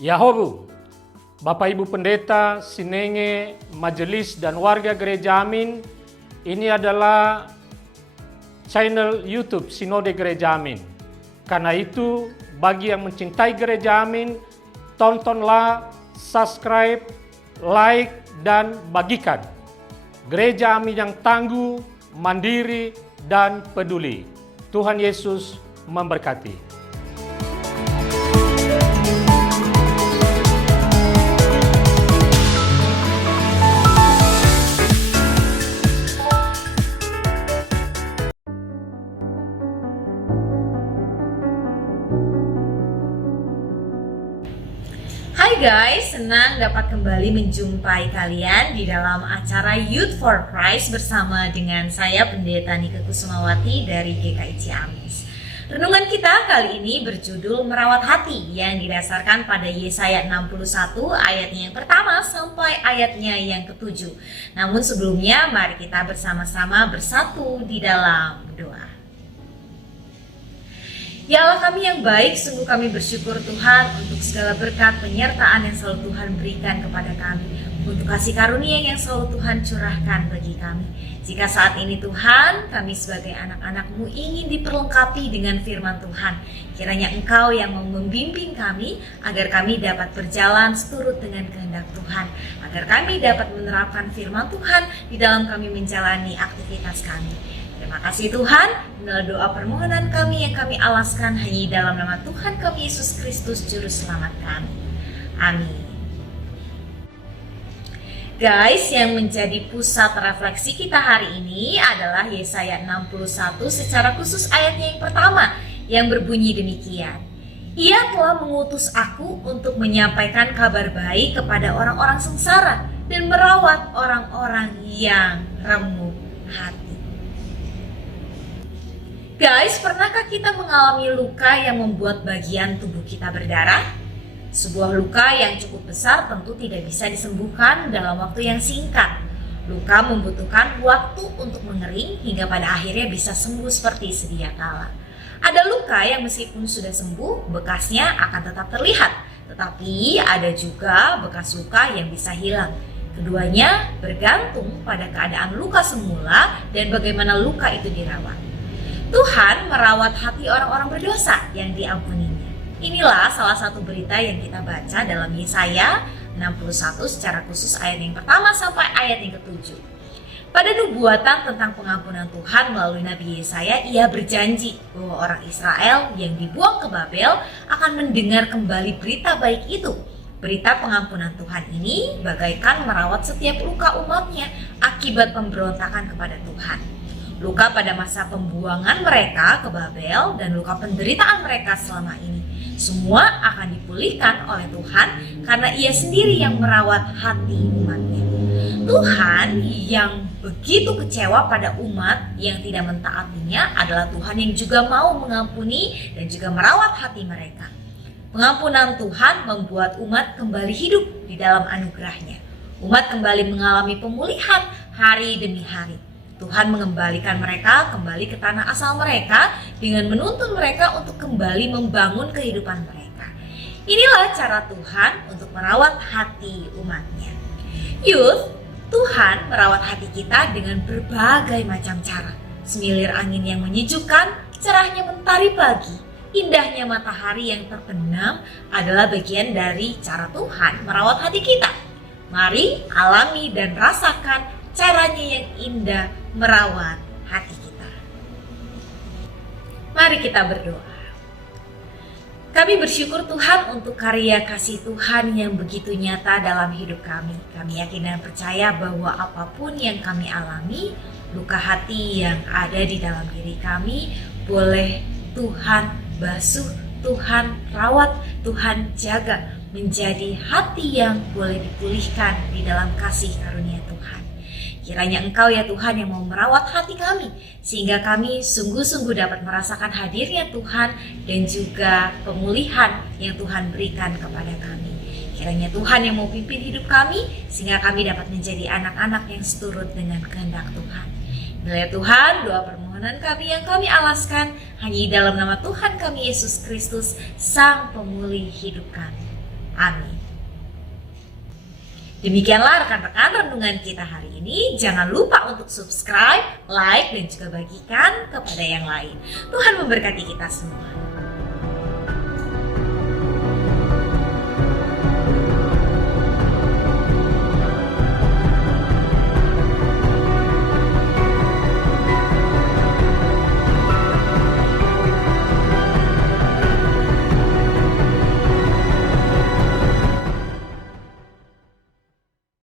Yahobu, Bapak Ibu Pendeta, Sinenge, Majelis dan warga Gereja Amin, ini adalah channel YouTube Sinode Gereja Amin. Karena itu, bagi yang mencintai Gereja Amin, tontonlah, subscribe, like, dan bagikan. Gereja Amin yang tangguh, mandiri, dan peduli. Tuhan Yesus memberkati. Hai guys, senang dapat kembali menjumpai kalian di dalam acara Youth for Christ bersama dengan saya Pendeta Nike Kusumawati dari GKI Ciamis. Renungan kita kali ini berjudul Merawat Hati yang didasarkan pada Yesaya 61 ayatnya yang pertama sampai ayatnya yang ke-7. Namun sebelumnya mari kita bersama-sama bersatu di dalam doa. Ya Allah kami yang baik, sungguh kami bersyukur Tuhan untuk segala berkat penyertaan yang selalu Tuhan berikan kepada kami, untuk kasih karunia yang selalu Tuhan curahkan bagi kami. Jika saat ini Tuhan, kami sebagai anak-anak-Mu ingin diperlengkapi dengan firman Tuhan, kiranya Engkau yang membimbing kami agar kami dapat berjalan seturut dengan kehendak Tuhan, agar kami dapat menerapkan firman Tuhan di dalam kami menjalani aktivitas kami. Terima kasih Tuhan, inilah doa permohonan kami yang kami alaskan hanya dalam nama Tuhan kami Yesus Kristus Juru Selamat kami. Amin. Guys, yang menjadi pusat refleksi kita hari ini adalah Yesaya 61 secara khusus ayatnya yang pertama yang berbunyi demikian. Ia telah mengutus aku untuk menyampaikan kabar baik kepada orang-orang sengsara dan merawat orang-orang yang remuk hati. Guys, pernahkah kita mengalami luka yang membuat bagian tubuh kita berdarah? Sebuah luka yang cukup besar tentu tidak bisa disembuhkan dalam waktu yang singkat. Luka membutuhkan waktu untuk mengering hingga pada akhirnya bisa sembuh seperti sedia kala. Ada luka yang meskipun sudah sembuh, bekasnya akan tetap terlihat. Tetapi ada juga bekas luka yang bisa hilang. Keduanya bergantung pada keadaan luka semula dan bagaimana luka itu dirawat. Tuhan merawat hati orang-orang berdosa yang diampuninya. Inilah salah satu berita yang kita baca dalam Yesaya 61 secara khusus ayat yang pertama sampai ayat yang ke-7. Pada nubuatan tentang pengampunan Tuhan melalui Nabi Yesaya, ia berjanji bahwa orang Israel yang dibuang ke Babel akan mendengar kembali berita baik itu. Berita pengampunan Tuhan ini bagaikan merawat setiap luka umatnya akibat pemberontakan kepada Tuhan. Luka pada masa pembuangan mereka ke Babel dan luka penderitaan mereka selama ini, semua akan dipulihkan oleh Tuhan karena ia sendiri yang merawat hati umatnya. Tuhan yang begitu kecewa pada umat yang tidak mentaatinya adalah Tuhan yang juga mau mengampuni dan juga merawat hati mereka. Pengampunan Tuhan membuat umat kembali hidup di dalam anugerahnya. Umat kembali mengalami pemulihan hari demi hari. Tuhan mengembalikan mereka kembali ke tanah asal mereka dengan menuntun mereka untuk kembali membangun kehidupan mereka. Inilah cara Tuhan untuk merawat hati umatnya. Youth, Tuhan merawat hati kita dengan berbagai macam cara. Semilir angin yang menyejukkan, cerahnya mentari pagi, indahnya matahari yang terbenam adalah bagian dari cara Tuhan merawat hati kita. Mari alami dan rasakan caranya yang indah merawat hati kita. Mari kita berdoa. Kami bersyukur Tuhan untuk karya kasih Tuhan yang begitu nyata dalam hidup kami. Kami yakin dan percaya bahwa apapun yang kami alami, luka hati yang ada di dalam diri kami, boleh Tuhan basuh, Tuhan rawat, Tuhan jaga menjadi hati yang boleh dipulihkan di dalam kasih karunia Tuhan. Kiranya Engkau ya Tuhan yang mau merawat hati kami, sehingga kami sungguh-sungguh dapat merasakan hadirnya Tuhan dan juga pemulihan yang Tuhan berikan kepada kami. Kiranya Tuhan yang mau pimpin hidup kami, sehingga kami dapat menjadi anak-anak yang seturut dengan kehendak Tuhan. Inilah Tuhan doa permohonan kami yang kami alaskan hanya dalam nama Tuhan kami Yesus Kristus, Sang Pemulih hidup kami. Amin. Demikianlah rekan-rekan renungan kita hari ini. Jangan lupa untuk subscribe, like, dan juga bagikan kepada yang lain. Tuhan memberkati kita semua.